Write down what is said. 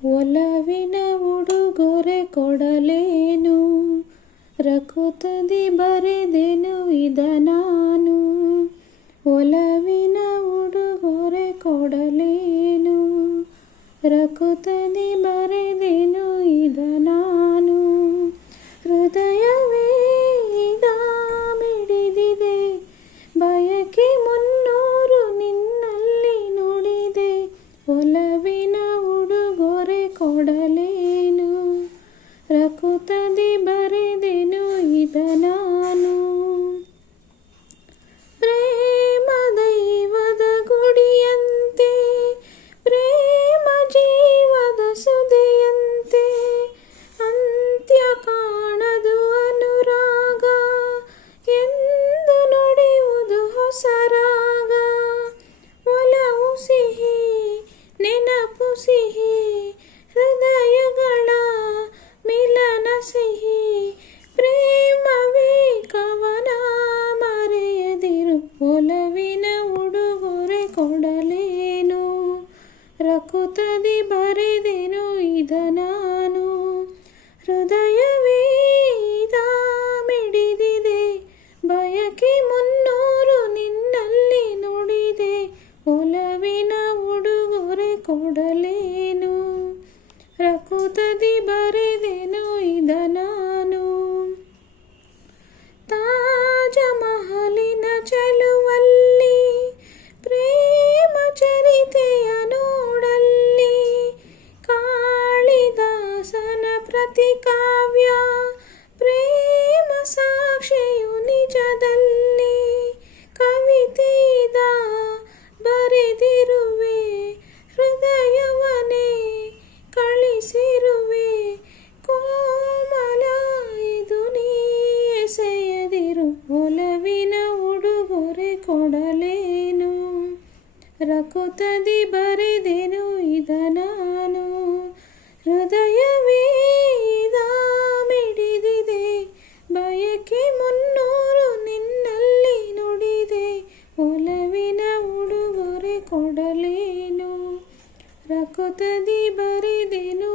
ಒಲವಿನ ಉಡುಗೊರೆ ಕೊಡಲೇನು, ರಕುತದಿ ಬರೆದೆನು ಇದ ನಾನು. ಒಲವಿನ ಉಡುಗೊರೆ ಕೊಡಲೇನು, ರಕುತದಿ ಬರೆದೆನು ಇದ ನಾನು. ಹೃದಯವೇ ಇದ ಮಿಡಿದಿದೆ, ಬಯಕೆ ಮುನ್ನೂರು ನಿನ್ನಲ್ಲಿ ನುಡಿದೆ. ಒಲವಿನ ಉಡುಗೊರೆ ಕೊಡಲೇನು, ರಕುತದಿ ಬರೆದೆನು ಇದ ನಾನು. ಪ್ರೇಮ ದೈವದ ಗುಡಿಯಂತೆ, ಪ್ರೇಮ ಜೀವದ ಸುದೆಯಂತೆ, ಅಂತ್ಯ ಕಾಣದು ಅನುರಾಗ ಎಂದು ನುಡಿಯುವುದು ಹೊಸ ರಾಗ. ಒಲವು ಸಿಹಿ ನೆನಪು ಸಿಹಿ, ಹೃದಯಗಳ ಮಿಲನ ಸಿಹಿ. ಪ್ರೇಮವೇ ಕವನ ಮರೆಯದಿರು, ಒಲವಿನ ಉಡುಗೊರೆ ಕೊಡಲೇನು, ರಕುತದಿ ಬರೆದೆನು ಇದ ನಾನು. ಹೃದಯವೇ ಇದ ಮಿಡಿದಿದೆ, ಬಯಕೆ ಮುನ್ನೂರು ನಿನ್ನಲ್ಲಿ ನುಡಿದೆ. ಒಲವಿನ ಉಡುಗೊರೆ ಕೊಡಲೇನು, ರಕುತದಿ ಬರೆದೆನು ಇದ ನಾನು. ತಾಜ ಮಹಲಿನ ಚೆಲುವಲ್ಲಿ, ಪ್ರೇಮ ಚರಿತೆಯ ನೋಡಲ್ಲಿ, ಕಾಳಿದಾಸನ ಪ್ರತಿ ಕಾವ್ಯ, ಪ್ರೇಮ ಸಾಕ್ಷಿಯು ನಿಜದಲ್ಲಿ. ಕವಿತೆಯಿದ ಬರೆದಿರುವೆ, ಹೃದಯವನೇ ಕಳಿಸಿರುವೆ. ಕೋಮಲ ಇದು ನೀ ಎಸೆಯದಿರು, ಒಲವಿನ ಉಡುಗೊರೆ ಕೊಡಲೇನು, ರಕುತದಿ ಬರೆದೆನು ಇದ ನಾನು. ಹೃದಯವೇ ಇದ ಮಿಡಿದಿದೆ, ಬಯಕೆ ಮುನ್ನೂರು ನಿನ್ನಲ್ಲಿ ನುಡಿದೆ. ಒಲವಿನ ಉಡುಗೊರೆ ಕೊಡಲೇನು, ರಕುತದಿ ಬರೆದೆನು